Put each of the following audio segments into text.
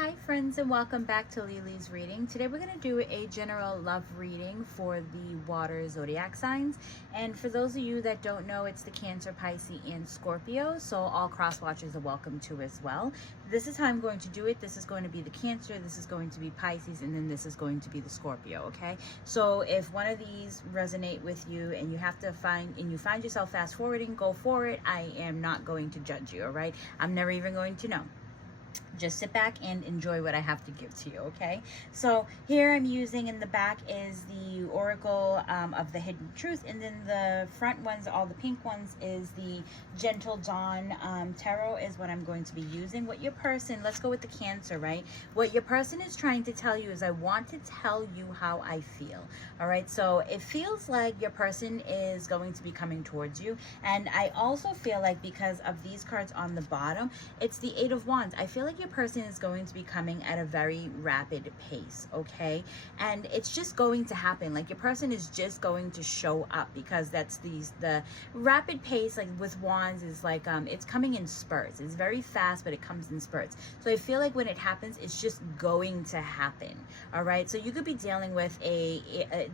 Hi friends, and welcome back to Lily's reading. Today we're going to do a general love reading for the water zodiac signs. And for those of you that don't know, it's the Cancer, Pisces, and Scorpio. So all cross watchers are welcome to as well. This is how I'm going to do it. This is going to be the Cancer, this is going to be Pisces, and then this is going to be the Scorpio, okay? So if one of these resonate with you and you have to find yourself fast forwarding, go for it. I am not going to judge you, all right? I'm never even going to know. Just sit back and enjoy what I have to give to you, okay? So here I'm using, in the back is the Oracle of the Hidden Truth, and then the front ones, all the pink ones, is the Gentle Dawn Tarot is what I'm going to be using. What your person, let's go with the Cancer, right? What your person is trying to tell you is, I want to tell you how I feel, all right? So it feels like your person is going to be coming towards you, and I also feel like because of these cards on the bottom, it's the Eight of Wands. I feel like your person is going to be coming at a very rapid pace, okay? And it's just going to happen. Like, your person is just going to show up, because that's the rapid pace, like with wands, is like it's coming in spurts. It's very fast, but it comes in spurts. So I feel like when it happens, it's just going to happen, all right? So you could be dealing with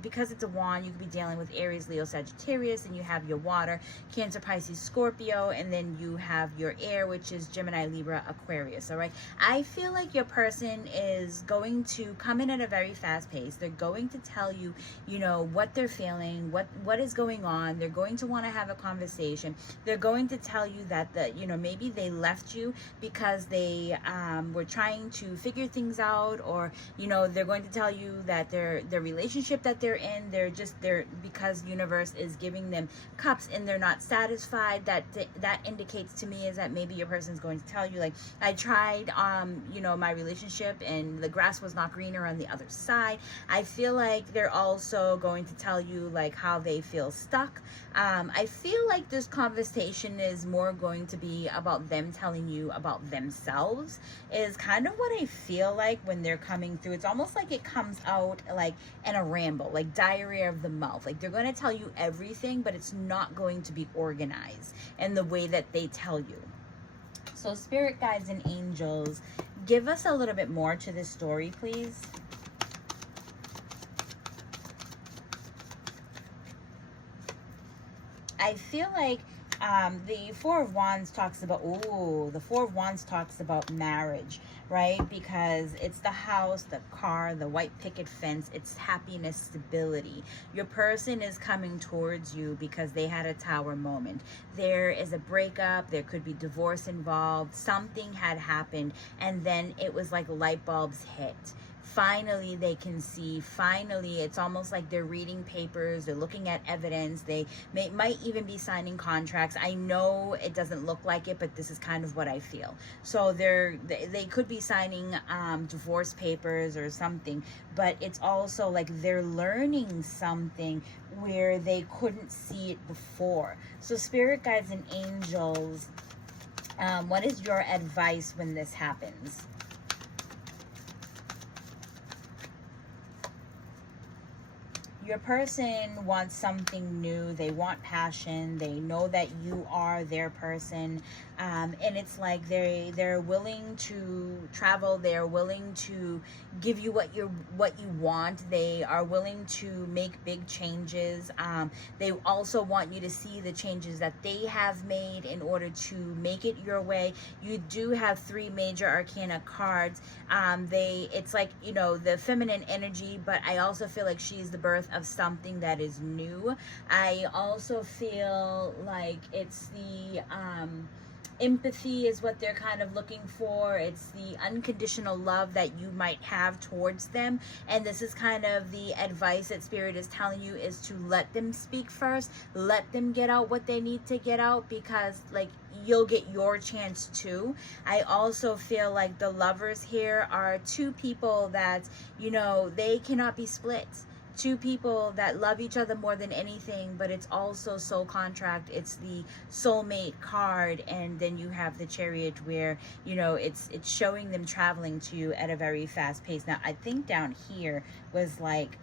because it's a wand, you could be dealing with Aries, Leo, Sagittarius, and you have your water, Cancer, Pisces, Scorpio, and then you have your air, which is Gemini, Libra, Aquarius, all right? I feel like your person is going to come in at a very fast pace. They're going to tell you, you know, what they're feeling, what is going on. They're going to want to have a conversation. They're going to tell you that maybe they left you because they were trying to figure things out, or they're going to tell you that their relationship that they're in, they're because universe is giving them cups and they're not satisfied. That indicates to me is that maybe your person's going to tell you, like, I tried my relationship and the grass was not greener on the other side. I feel like they're also going to tell you, like, how they feel stuck. I feel like this conversation is more going to be about them telling you about themselves, is kind of what I feel like when they're coming through. It's almost like it comes out like in a ramble, like diarrhea of the mouth. Like, they're going to tell you everything, but it's not going to be organized in the way that they tell you. So spirit guides and angels, give us a little bit more to this story, please. I feel like the Four of Wands talks about, the Four of Wands talks about marriage, right? Because it's the house, the car, the white picket fence, it's happiness, stability. Your person is coming towards you because they had a tower moment. There is a breakup, there could be divorce involved, something had happened, and then it was like light bulbs hit. Finally they can see. Finally, it's almost like they're reading papers, they're looking at evidence, they might even be signing contracts. I know it doesn't look like it, but this is kind of what I feel. So they could be signing divorce papers or something, but it's also like they're learning something where they couldn't see it before. So spirit guides and angels, what is your advice when this happens? Your person wants something new. They want passion. They know that you are their person. And it's like they're willing to travel. They're willing to give you what you want. They are willing to make big changes. They also want you to see the changes that they have made in order to make it your way. You do have 3 major arcana cards. It's like, the feminine energy, but I also feel like she's the birth of something that is new. I also feel like it's the empathy is what they're kind of looking for. It's the unconditional love that you might have towards them, and this is kind of the advice that spirit is telling you, is to let them speak first, let them get out what they need to get out, because like you'll get your chance too. I also feel like the lovers here are 2 people that they cannot be split. 2 people that love each other more than anything, but it's also soul contract. It's the soulmate card, and then you have the Chariot, where it's showing them traveling to you at a very fast pace. Now I think down here was like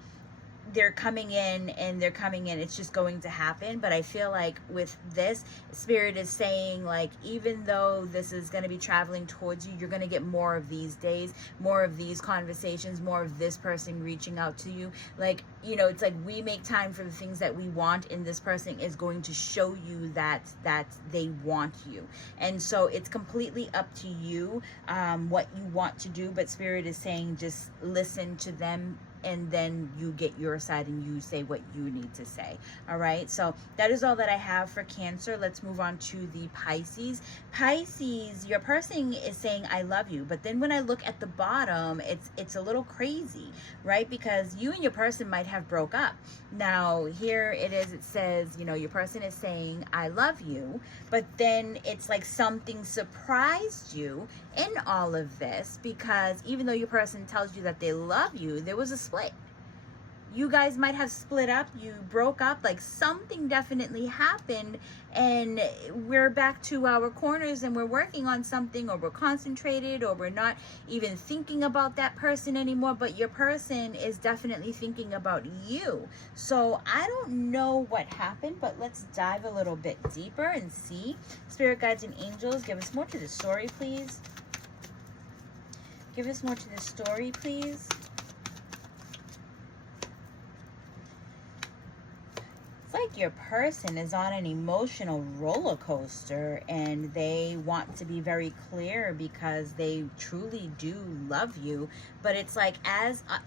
they're coming in and they're coming in, it's just going to happen. But I feel like with this, Spirit is saying, like, even though this is going to be traveling towards you, you're going to get more of these days, more of these conversations, more of this person reaching out to you. Like, you know, it's like we make time for the things that we want, and this person is going to show you that they want you. And so it's completely up to you what you want to do. But Spirit is saying, just listen to them, and then you get your side and you say what you need to say. All right, so that is all that I have for Cancer. Let's move on to the Pisces. Pisces, your person is saying I love you, but then when I look at the bottom, it's a little crazy, right? Because you and your person might have broke up. Now here it is, it says, you know, your person is saying I love you, but then it's like something surprised you in all of this, because even though your person tells you that they love you, there was a split. You guys might have split up, you broke up, like something definitely happened, and we're back to our corners and we're working on something, or we're concentrated, or we're not even thinking about that person anymore, but your person is definitely thinking about you. So I don't know what happened, but let's dive a little bit deeper and see. Spirit guides and angels, give us more to the story, please. Give us more to the story, please. It's like your person is on an emotional roller coaster, and they want to be very clear because they truly do love you. But it's like,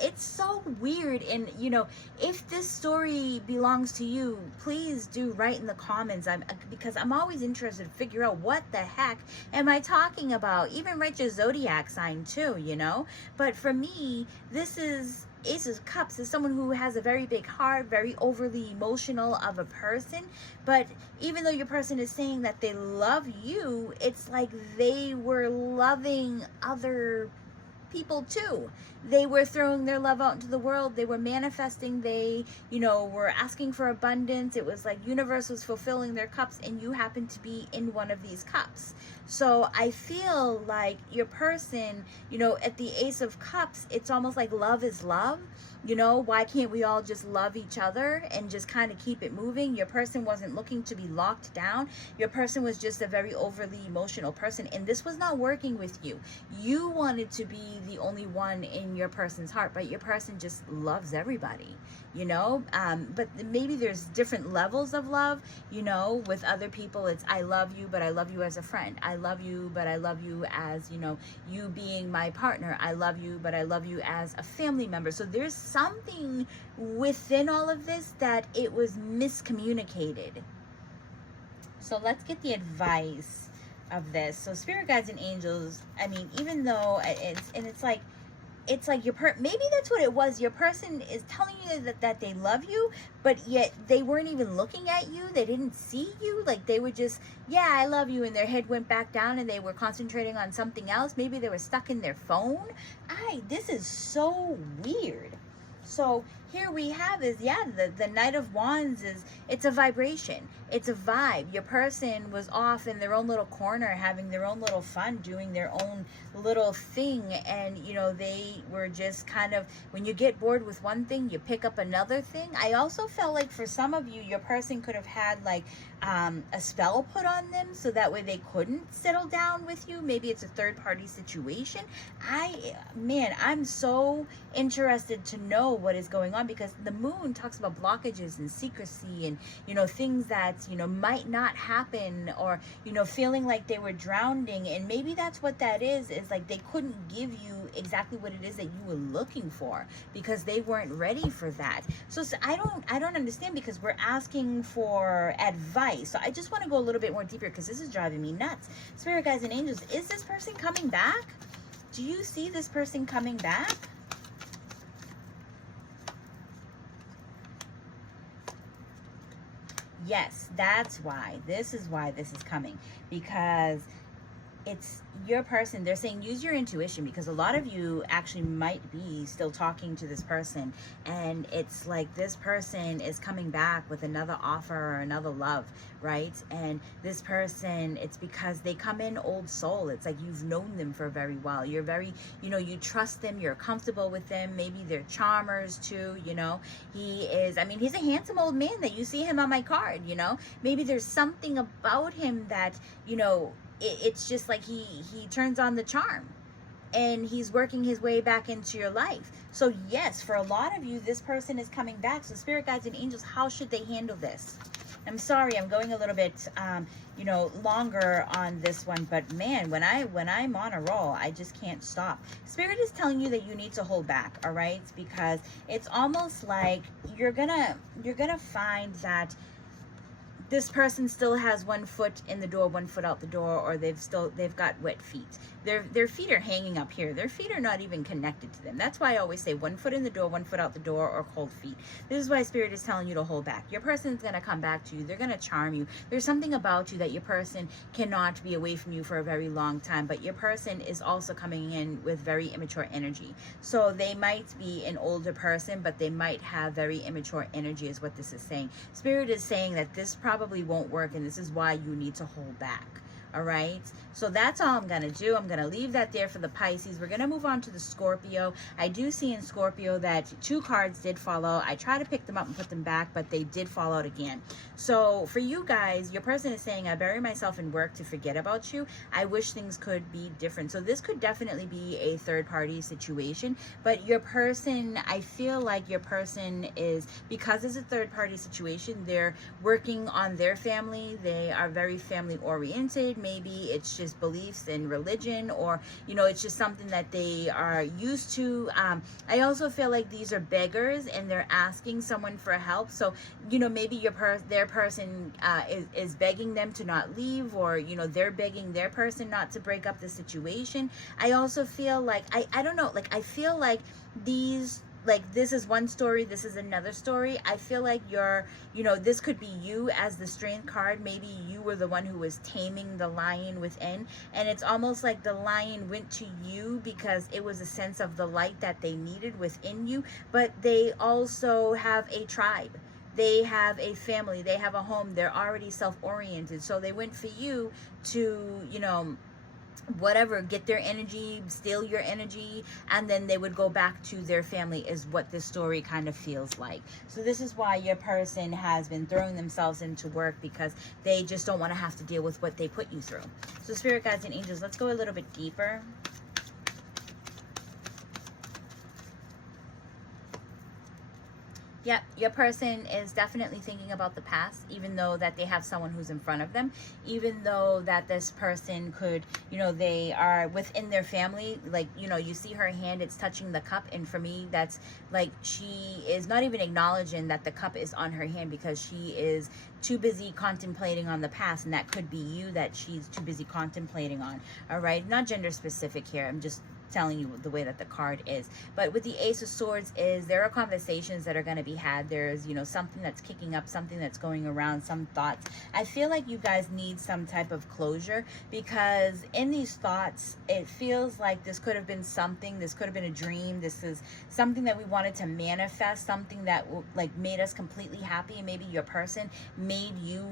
it's so weird. And you know, if this story belongs to you, please do write in the comments. Because I'm always interested to figure out what the heck am I talking about. Even write your zodiac sign too, you know. But for me, this is Ace of Cups is someone who has a very big heart, very overly emotional of a person. But even though your person is saying that they love you, it's like they were loving other people too. They were throwing their love out into the world. They were manifesting. They, you know, were asking for abundance. It was like universe was fulfilling their cups, and you happen to be in one of these cups. So I feel like your person, you know, at the Ace of Cups, it's almost like love is love. You know, why can't we all just love each other and just kind of keep it moving? Your person wasn't looking to be locked down. Your person was just a very overly emotional person, and this was not working with you. You wanted to be the only one in your person's heart, but your person just loves everybody, you know. But maybe there's different levels of love, you know. With other people, it's I love you, but I love you as a friend. I love you, but I love you as, you know, you being my partner. I love you, but I love you as a family member. So there's something within all of this that it was miscommunicated. So let's get the advice of this. So spirit guides and angels, I mean, even though it's like maybe that's what it was. Your person is telling you that they love you, but yet they weren't even looking at you. They didn't see you. Like they were just, yeah, I love you, and their head went back down and they were concentrating on something else. Maybe they were stuck in their phone. This is so weird. So here we have is, yeah, the Knight of Wands it's a vibration. It's a vibe. Your person was off in their own little corner, having their own little fun, doing their own little thing. And, you know, they were just kind of, when you get bored with one thing, you pick up another thing. I also felt like for some of you, your person could have had like a spell put on them so that way they couldn't settle down with you. Maybe it's a third party situation. I'm so interested to know what is going on, because the moon talks about blockages and secrecy and, you know, things that, you know, might not happen, or, you know, feeling like they were drowning. And maybe that's what that is like they couldn't give you exactly what it is that you were looking for because they weren't ready for that. So I don't understand, because we're asking for advice. So I just want to go a little bit more deeper, because this is driving me nuts. Spirit guides and angels, is this person coming back? Do you see this person coming back? Yes, that's why. This is why this is coming. Because it's your person. They're saying use your intuition, because a lot of you actually might be still talking to this person, and it's like this person is coming back with another offer or another love, right? And this person, it's because they come in old soul. It's like you've known them for very well. You're very, you trust them, you're comfortable with them. Maybe they're charmers too. He is, I mean, he's a handsome old man that you see him on my card. Maybe there's something about him that, it's just like he turns on the charm, and he's working his way back into your life. So yes, for a lot of you, this person is coming back. So spirit guides and angels, how should they handle this? I'm sorry, I'm going a little bit longer on this one, but man, when I'm on a roll, I just can't stop. Spirit is telling you that you need to hold back, all right? Because it's almost like you're gonna find that this person still has one foot in the door, one foot out the door, or they've got wet feet. Their feet are hanging up here. Their feet are not even connected to them. That's why I always say one foot in the door, one foot out the door, or cold feet. This is why Spirit is telling you to hold back. Your person's going to come back to you. They're going to charm you. There's something about you that your person cannot be away from you for a very long time, but your person is also coming in with very immature energy. So they might be an older person, but they might have very immature energy is what this is saying. Spirit is saying that this probably won't work, and this is why you need to hold back. All right, so that's all I'm gonna do. I'm gonna leave that there for the Pisces. We're gonna move on to the Scorpio. I do see in Scorpio that 2 cards did fall out. I try to pick them up and put them back, but they did fall out again. So for you guys, your person is saying, I bury myself in work to forget about you. I wish things could be different. So this could definitely be a third party situation, but your person, I feel like your person is, because it's a third party situation, they're working on their family. They are very family oriented. Maybe it's just beliefs in religion, or it's just something that they are used to. I also feel like these are beggars and they're asking someone for help. So maybe their person is begging them to not leave, or they're begging their person not to break up the situation. I also feel like I don't know, like I feel like these, like this is one story, this is another story. I feel like this could be you as the Strength card. Maybe you were the one who was taming the lion within, and it's almost like the lion went to you because it was a sense of the light that they needed within you. But they also have a tribe. They have a family, they have a home, they're already self-oriented. So they went for you to, whatever, get their energy, steal your energy, and then they would go back to their family, is what this story kind of feels like. So this is why your person has been throwing themselves into work, because they just don't want to have to deal with what they put you through. So spirit guides and angels, let's go a little bit deeper. Yep, your person is definitely thinking about the past, even though that they have someone who's in front of them, even though that this person could, they are within their family. Like, you see her hand, it's touching the cup. And for me, that's like she is not even acknowledging that the cup is on her hand, because she is too busy contemplating on the past. And that could be you that she's too busy contemplating on. All right, not gender specific here. I'm just telling you the way that the card is. But with the Ace of Swords, there are conversations that are going to be had. There's something that's kicking up, something that's going around, some thoughts. I feel like you guys need some type of closure, because in these thoughts it feels like this could have been something, this could have been a dream, this is something that we wanted to manifest, something that like made us completely happy, and maybe your person made you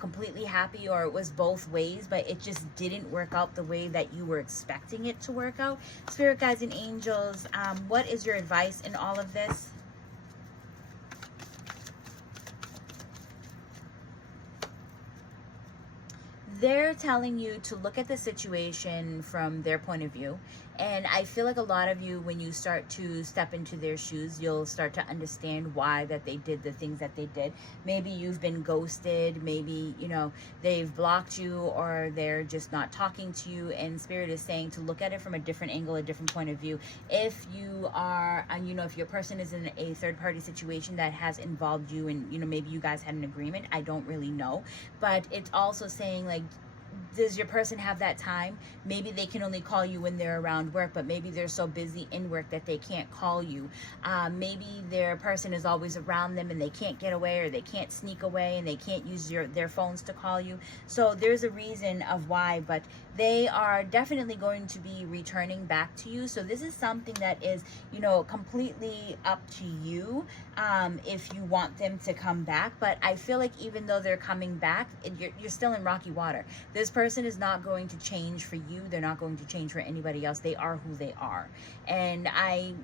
completely happy, or it was both ways, but it just didn't work out the way that you were expecting it to work out. Spirit guides and angels, what is your advice in all of this? They're telling you to look at the situation from their point of view. And I feel like a lot of you, when you start to step into their shoes, you'll start to understand why that they did the things that they did. Maybe you've been ghosted. Maybe, they've blocked you, or they're just not talking to you. And Spirit is saying to look at it from a different angle, a different point of view. If you are, if your person is in a third party situation that has involved you, and, maybe you guys had an agreement, I don't really know. But it's also saying, like, does your person have that time? Maybe they can only call you when they're around work, but maybe they're so busy in work that they can't call you. Maybe their person is always around them and they can't get away, or they can't sneak away, and they can't use their phones to call you. So there's a reason of why, but they are definitely going to be returning back to you. So this is something that is, you know, completely up to you, if you want them to come back. But I feel like even though they're coming back, you're still in rocky water. This person is not going to change for you. They're not going to change for anybody else. They are who they are. And I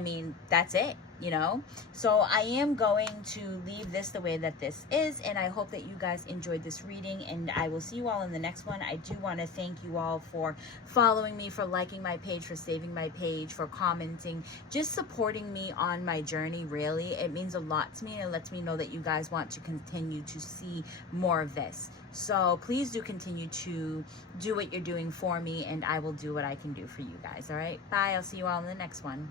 mean, that's it, you know? So I am going to leave this the way that this is, and I hope that you guys enjoyed this reading, and I will see you all in the next one. I do want to thank you all for following me, for liking my page, for saving my page, for commenting, just supporting me on my journey, really. It means a lot to me, and it lets me know that you guys want to continue to see more of this. So please do continue to do what you're doing for me, and I will do what I can do for you guys, all right? Bye. I'll see you all in the next one.